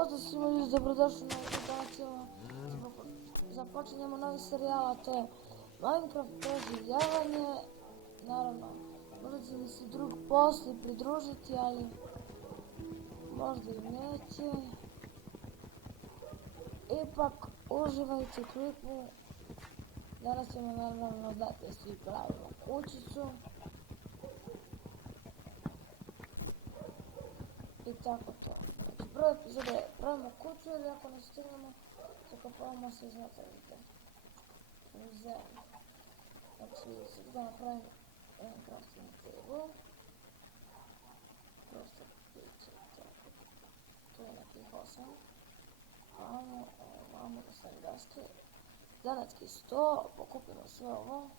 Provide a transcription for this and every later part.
Pozdrav svima ljudi, dobrodošli na Edukacijama. Započinjemo novi serijal, a to je Minecraft preživljavanje. Naravno, možda će mi se drug poslije pridružiti, ali možda i neće. Ipak, uživajte klipu. Danas ćemo naravno dati svi pravimo kućicu. I tako to. Znači, prvo epizode pravimo kuću ili ako ne stignemo, zakopavamo se iznad vidite. U zemlju. Znači, sad da napravim jedan crafting table. Prosto piće tako. Tu je nekih 8. Vamo da stavim daske. Zanatski sto, pokupimo sve ovo.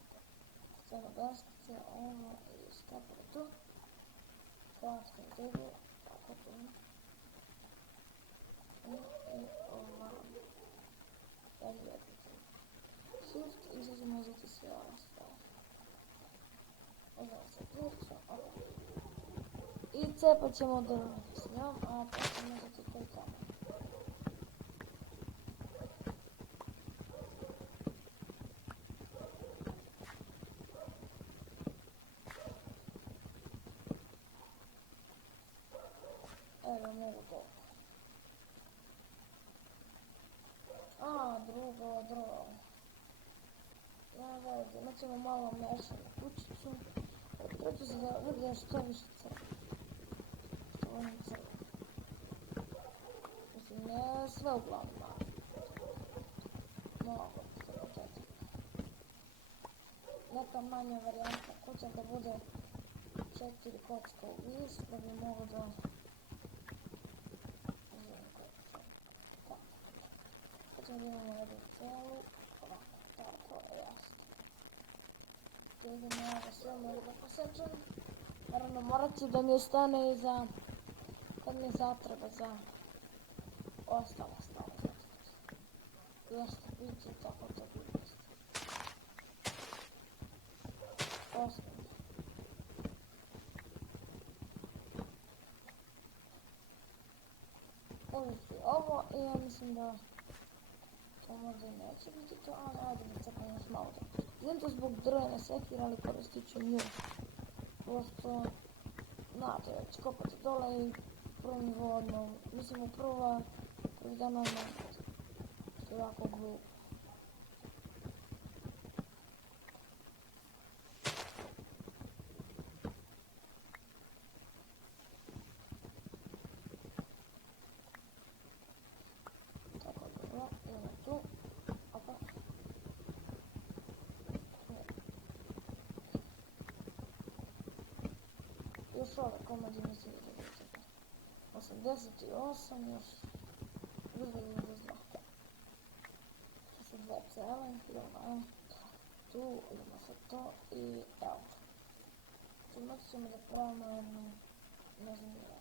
Stavimo daskice, ovo i skapimo tu. Crafting table. Tako tu. I ovamo. Dalje lepite. Shift i sad ćemo uzeti sve ove stvari. Uzmemo se priču, ovo. I cepat ćemo drvo s njom, a to ćemo uzeti koji kamen. Evo mogu to. Drugo drvo. Imat ćemo malo mešanu kućicu. Treću se da vidim što više crve. Što volim crve. Mislim, ne sve uglavnom, ali mnogo crve. Neka manja varijanta kuća da bude 4 kocka u vis, da bi mogo da imamo jednu celu, ovako, tako, jasno. Idemo da sve mogu da posečem. Naravno, morat ću da mi ostane i za, kad mi zatreba za ostalo stvari. Još što piće, tako to biti. Osnovno. Uzeti ovo i ja mislim da to možda i neće biti to, ali ajde mi cepam još malo da. Idem to zbog drvene sekire, ali koristit ću nju. Pošto, znate, već kopate dole i prvo nivo odmah, mislim u prvi dan odmah, što je jako glupo. Tako dobro, idemo tu. Opa. Još ove komadi mislim da vidite. 88, još 22. To su dve cele, idemo tu, idemo sad to i evo. Moći ćemo da pravimo jednu, ne znam nije.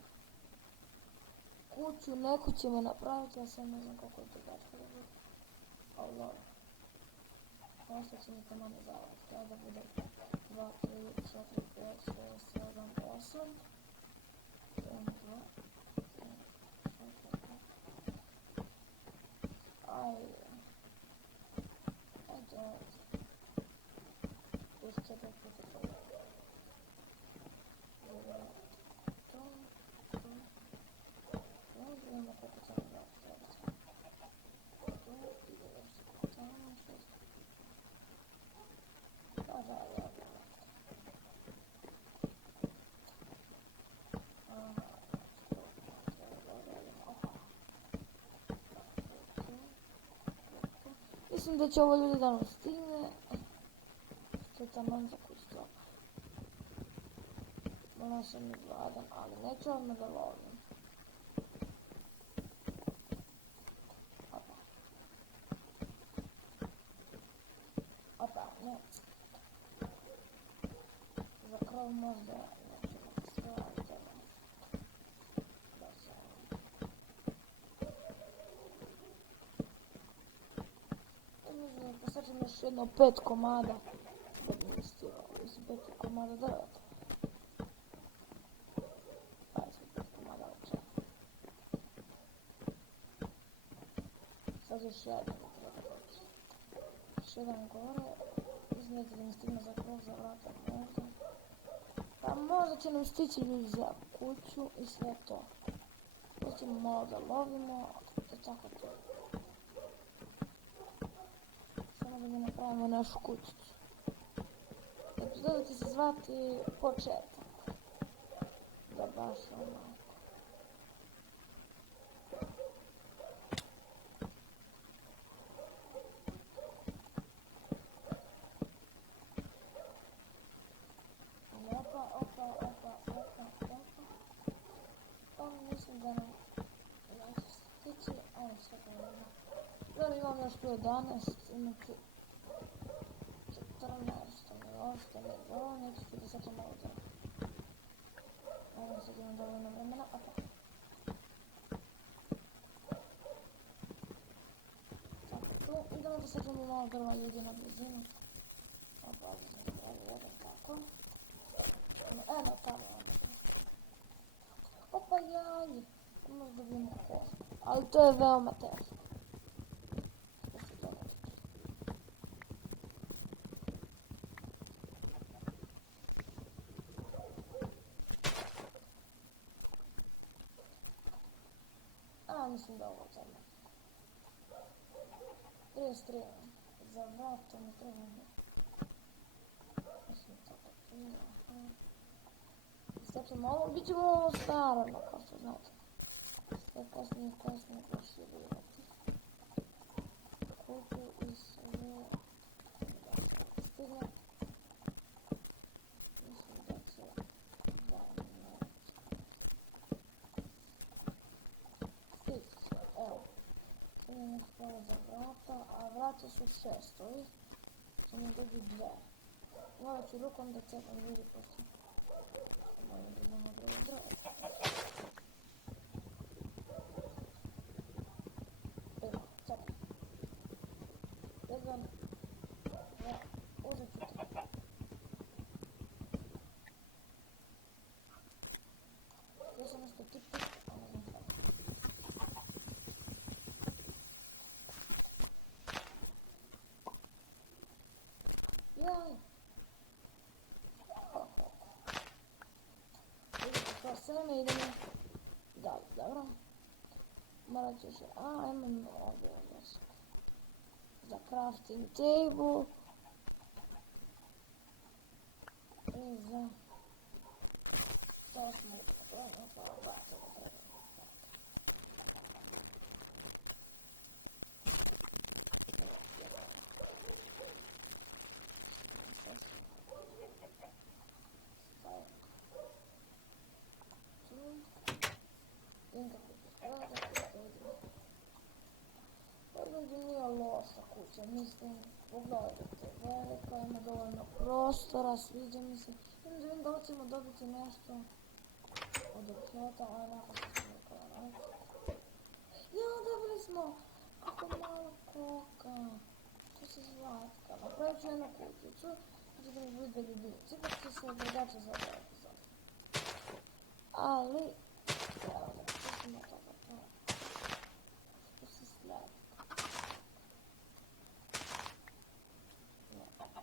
Kuću, neku ćemo napraviti, ja sam ne znam kako je to dačko da bude. Ali dobro. Možda će mi tamo ne zavati, kada da bude 2, 3, 4, 5, 6, 7, 8. 1, 2, 3, 4, 5. Ajde. Još 4 puta to. Idemo koliko ćemo trebati. Tu ide još tamo 6. Pa da, ja bih mislim da će ovo ljudi da nam stigne. Što je taman za kuću. Malo sam mi gladan, ali neću odmah da lovim. Opa, ne. Za krov možda nećemo sve raditi. Da se mislim da posjećam još jedno 5 komada. Da bi mi stigao, mislim 5 komada drveta. 25 komada očeva. sad još jedan treba doći. Još jedan gore, izgleda da mi stigne za krov za vrata možda. Pa možda će nam stići ljudi za kuću i sve to. To ćemo malo da lovimo i tako to. Samo da mi napravimo našu kućicu. Epizoda će se zvati početak. Da baš onako. Mislim da nam neće stići, ajmo sve gledamo. Dobro, imam još tu 11, imati 14, to mi ostane dovoljno, neću ću da sad to malo da... Ajmo sad imam dovoljno vremena, opa. Tako tu, idemo da sad imamo malo drva ljudi na blizinu. Opa, ovdje sam zapravio jedan tako. Eno tamo, opa jaj, možda dobijemo kost, ali to je veoma teško. Što se to ne tiče. A, mislim da ovo treba. 33, za vratom ne treba mi. Mislim tako tu. Stepimo ovo, bit ćemo ovo naravno, kao što znate. Sve kasnije i kasnije proširivati. Kuću i sve. Da se stigne. Mislim da će da neće. Stići će, evo. Sad imamo skoro za vrata, a vrata su 6 ovih. Samo dođu 2. Morat ću rukom da cepam ljudi pošto. Moram da imamo drugo drvo. Evo, čekaj. 1, 2, uzet ću 3. Gdje sam nešto tik, a ne znam šta. Jaj! Sve idemo dalje, dobro. Morat ću se, imam ovdje odlasak. Za crafting table. I za... To smo upravljeno, pa bacimo treba. Ovdje nije loša kuća, mislim, pogledajte, velika, ima dovoljno prostora, sviđa mi se. Idem da vidim da li ćemo dobiti nešto od objekata, a onako što sam rekla, ne? Ja, dobili smo, kako malo koka, to se zlatka, napravit ću jednu kućicu, znači da mi bude ljubimci, pa će se drugačije za ovaj epizod. Ali, evo da, to ćemo toga to, što se sledi.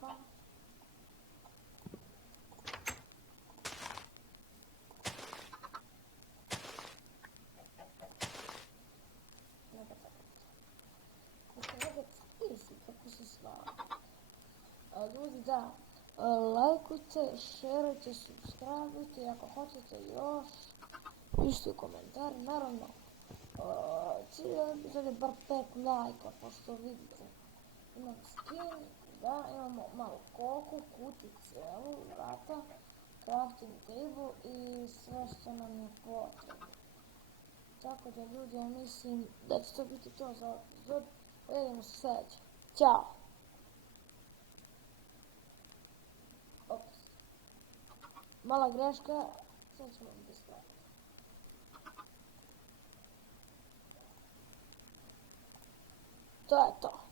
Pa. Kako se slavi. Ljudi, da, lajkujte, šerujte, subscribeujte, ako hoćete još, pišite u komentari, naravno, cilj epizode bar 5 lajka, pošto vidite, imam skin, da, imamo malu koku, kuću celu, vrata, crafting table i sve što nam je potrebno. Tako da ljudi, ja mislim da će to biti to za epizod. Vidimo se sljedeće. Ćao! Ops. Mala greška, sad ćemo biti ispraviti. To je to.